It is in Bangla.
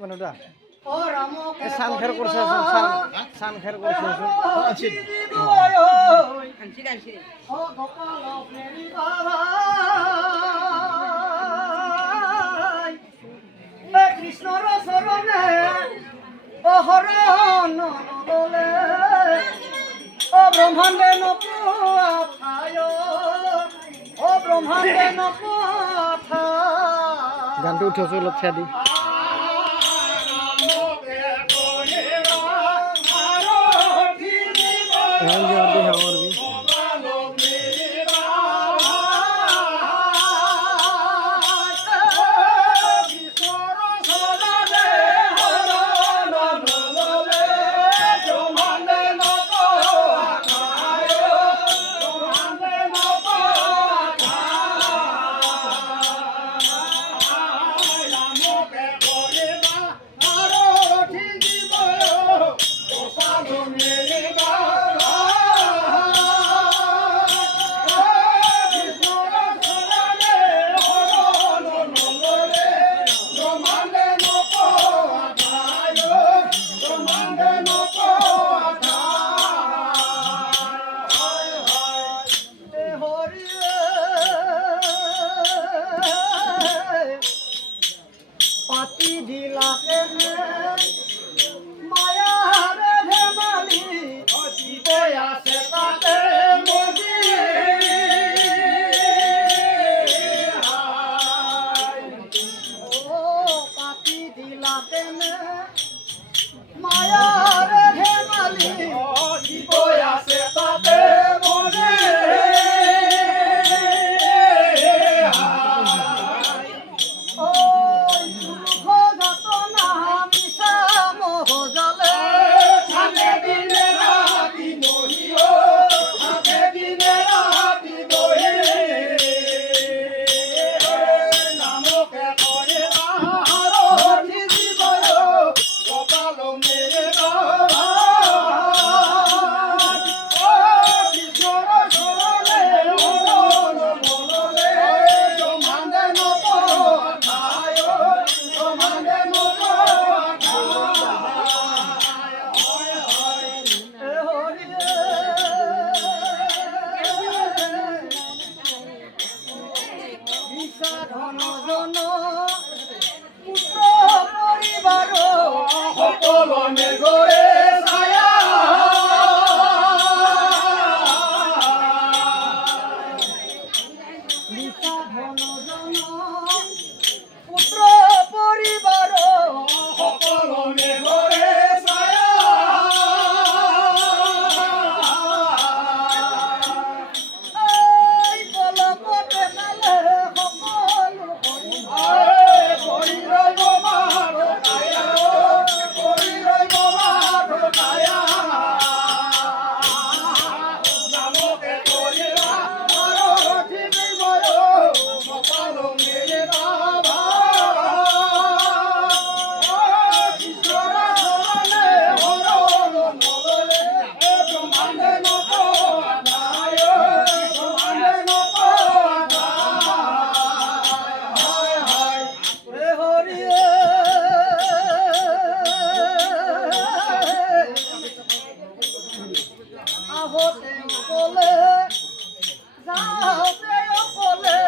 মানে ওটা? সান খের করছে সান সান খের করছে কৃষ্ণ রসরণে অহরণ বলে। ও ব্রহ্মাণ্ডে নপায় ও ব্রহ্মাণ্ডে নপায় গানটা উঠেছে লোক ছাড়ি रहेंगे और भी हमारे भी रा নিশা ধন পুত্র পরিবার সকল ঘরে হতে বলে যা হতে বলে